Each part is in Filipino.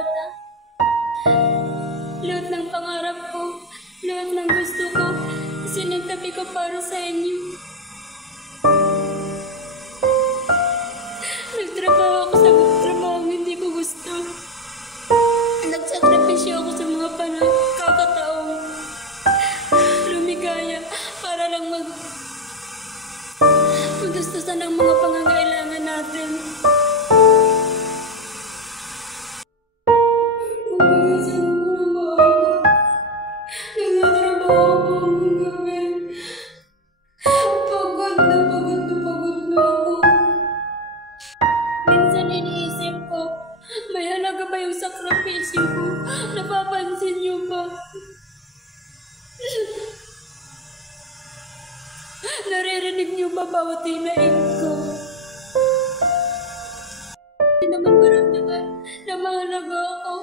bata. Lahat ng pangarap ko, lahat ng gusto ko, sinagtabi ko para sa inyo. Nagtrabaho ako sa trabaho hindi ko gusto. Nagsakripisyo ako sa mga pagkakataong lumigaya para lang magustusan ang mga pangangailangan natin. May halaga ba yung sakripisyo ko? Napapansin niyo ba? Naririnig niyo ba bawat hinaing ko? Hindi naman maramdaman na mahalaga ako.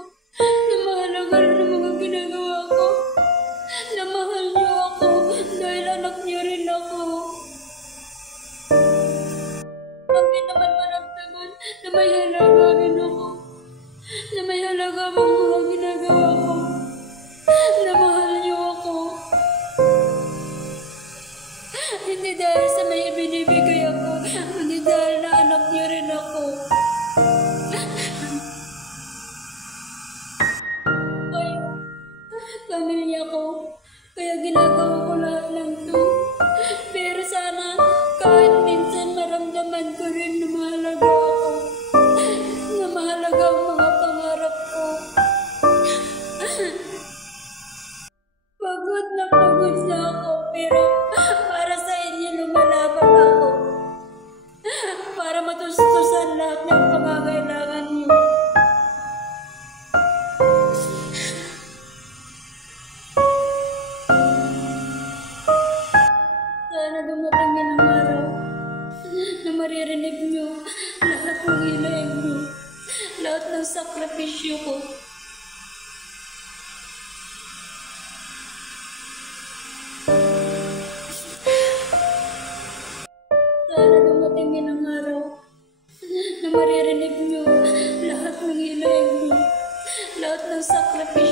Na mahalaga rin ang mga ginagawa ko. Na mahal niyo ako dahil anak niyo rin ako. Hindi naman maramdaman na may halaga rin ako. Na may halaga ang mga ginagawa ko. Na mahal niyo ako. Hindi dahil sa may ibinibigay ako. Hindi dahil na anak niyo rin ako. Kayo, pamilya ko. Kaya ginagawa ko lahat ng to. Pero sana kahit minsan maramdaman ko rin na mahalaga ako. Na mahalaga ang mga pangarap ko. Pagod na ako, pero para sa inyo lumalaban ako. Para matustusan lahat ng pangangailangan niyo. Sana dumating din ang araw na maririnig niyo lahat ng hinaing niyo. Lahat ng sakripisyo ko. Sana dumating din ang araw na maririnig niyo lahat ng hinaing niyo. Lahat ng sakripisyo.